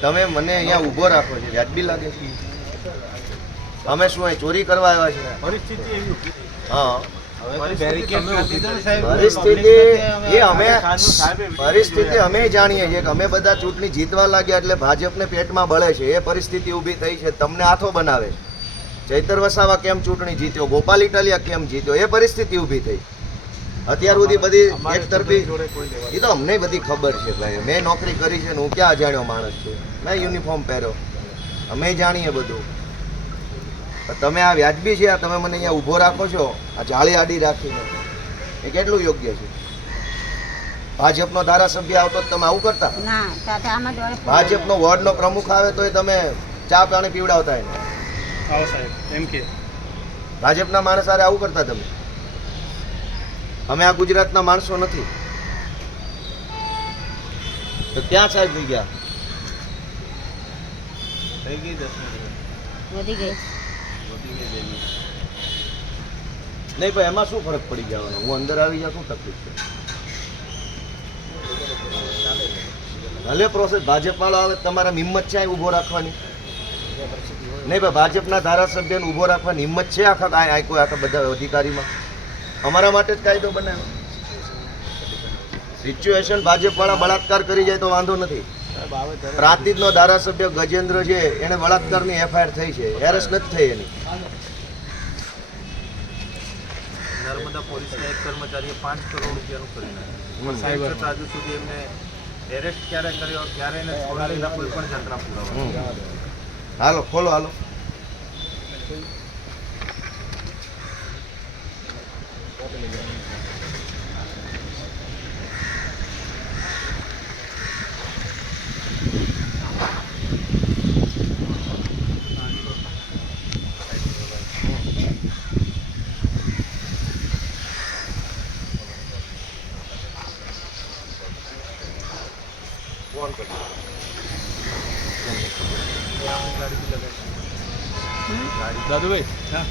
તમે મને અહીંયા ઊભો રાખો છો, વ્યાજબી લાગે છે? અમે શું અહીં ચોરી કરવા આવ્યા છે? પરિસ્થિતિ એવી ઊભી થઈ. હા, પરિસ્થિતિ અમે જાણીએ છીએ કે અમે બધા ચૂંટણી જીતવા લાગ્યા એટલે ભાજપને પેટમાં બળે છે. એ પરિસ્થિતિ ઊભી થઈ છે. તમને હાથો બનાવે છે. ચૈતર વસાવા કેમ ચૂંટણી જીત્યો, ગોપાલ ઇટાલિયા કેમ જીત્યો, એ પરિસ્થિતિ ઊભી થઈ. અત્યાર સુધી બધી એક તરફી, એ તો અમને બધી ખબર છે ભાઈ. મેં નોકરી કરી છે ને હું ક્યાં અજાણ્યો માણસ છું? મેં યુનિફોર્મ પહેર્યો, અમે જાણીએ બધું. તમે આ વ્યાજબી છે? આ તમે મને અહીંયા ઊભો રાખો છો, આ જાળી આડી રાખીને, એ કેટલું યોગ્ય છે? ભાજપનો ધારાસભ્ય આવતો તમે આવું કરતા? ભાજપનો વોર્ડનો પ્રમુખ આવે તો તમે ચા પાણી પીવડાવતા એને? આવો સાહેબ એમ કે ભાજપના માણસ આરે આવું કરતા તમે? અમે આ ગુજરાતના માણસો નથી તો ક્યાં સાહેબ થઈ ગયા? થઈ ગઈ 10 મિનિટ વધી ગઈ. નહીં ભાઈ, એમાં શું ફરક પડી જવાનો? હું અંદર આવી જાઉં, શું તકલીફ છે? ભલે પ્રોસેસ ભાજપ વાળો આવે, તમારા હિંમત છે ઊભો રાખવાની? નહીં ભાઈ, ભાજપના ધારાસભ્યને ઊભો રાખવાની હિંમત છે આખા કોઈ આખા બધા અધિકારીમાં? અમારા માટે જ કાયદો બનાવ્યો. સિચ્યુએશન ભાજપ વાળા બળાત્કાર કરી જાય તો વાંધો નથી. પ્રાંતિજનો ધારાસભ્ય ગજેન્દ્ર છે, એને બળાત્કારની એફઆઈઆર થઈ છે, એરેસ્ટ નથી થઈ એની. નર્મદા પોલીસના એક કર્મચારીએ 5 કરોડ રૂપિયાનું કરી નાખ્યું. સાહેબ હજુ સુધી એમને એરેસ્ટ ક્યારે કર્યો, ક્યારે એને છોડાયેલા કોઈ પણ જાતના પુરાવા. હાલો ખોલો, હાલો. ફોન કરી દાદુભાઈ હા